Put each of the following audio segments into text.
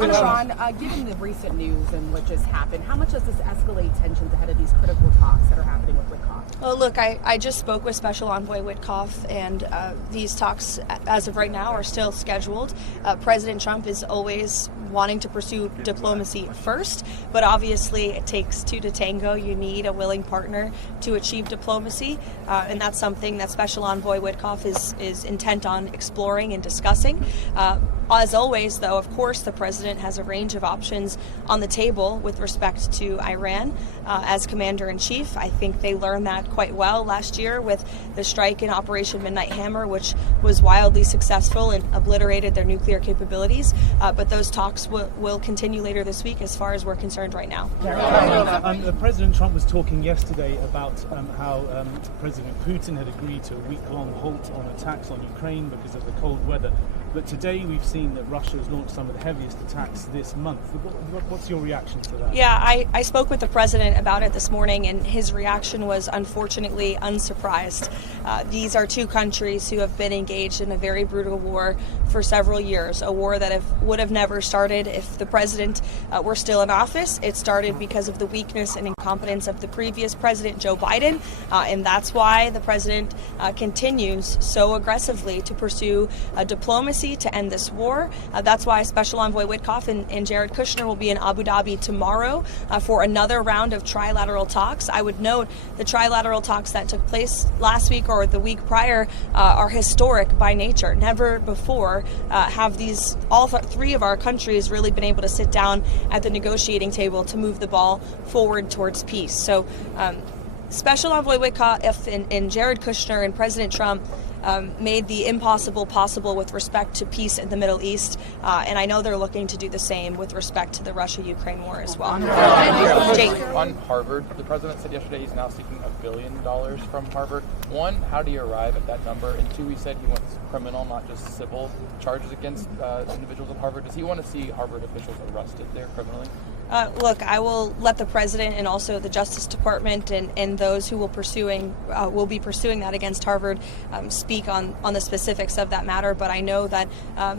Ron, given the recent news and what just happened, how much does this escalate tensions ahead of these critical talks that are happening with Witkoff? Well, look, I just spoke with Special Envoy Witkoff, and these talks, as of right now, are still scheduled. President Trump is always wanting to pursue diplomacy first, but obviously it takes two to tango. You need a willing partner to achieve diplomacy, and that's something that Special Envoy Witkoff is intent on exploring and discussing. As always, though, of course, the president has a range of options on the table with respect to Iran. As commander-in-chief, I think they learned that quite well last year with the strike in Operation Midnight Hammer, which was wildly successful and obliterated their nuclear capabilities. But those talks will continue later this week as far as we're concerned right now. President Trump was talking yesterday about how President Putin had agreed to a week-long halt on attacks on Ukraine because of the cold weather. But today we've seen that Russia has launched some of the heaviest attacks this month. What's your reaction to that? Yeah, I spoke with the president about it this morning, and his reaction was unfortunately unsurprised. These are two countries who have been engaged in a very brutal war for several years, a war that would have never started if the president were still in office. It started because of the weakness and incompetence of the previous president, Joe Biden, and that's why the president continues so aggressively to pursue diplomacy to end this war. That's why Special Envoy Witkoff and Jared Kushner will be in Abu Dhabi tomorrow for another round of trilateral talks. I would note the trilateral talks that took place last week or the week prior are historic by nature. Never before have all three of our countries really been able to sit down at the negotiating table to move the ball forward towards peace. So Special Envoy Witkoff and Jared Kushner and President Trump made the impossible possible with respect to peace in the Middle East, and I know they're looking to do the same with respect to the Russia-Ukraine war as well. Jake. On Harvard, the president said yesterday he's now seeking $1 billion from Harvard. One, how do you arrive at that number? And two, he said he wants criminal, not just civil, charges against individuals at Harvard. Does he want to see Harvard officials arrested there criminally? Look, I will let the president and also the Justice Department and those who will be pursuing that against Harvard speak on the specifics of that matter. But I know that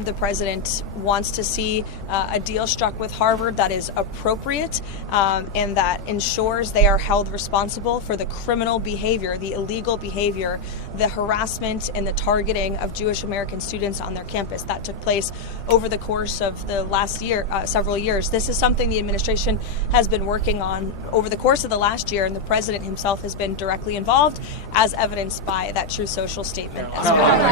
the president wants to see a deal struck with Harvard that is appropriate and that ensures they are held responsible for the criminal behavior, the illegal behavior, the harassment and the targeting of Jewish American students on their campus that took place over the course of the last several years. This is something the administration has been working on over the course of the last year, and the president himself has been directly involved, as evidenced by that Truth Social statement as well.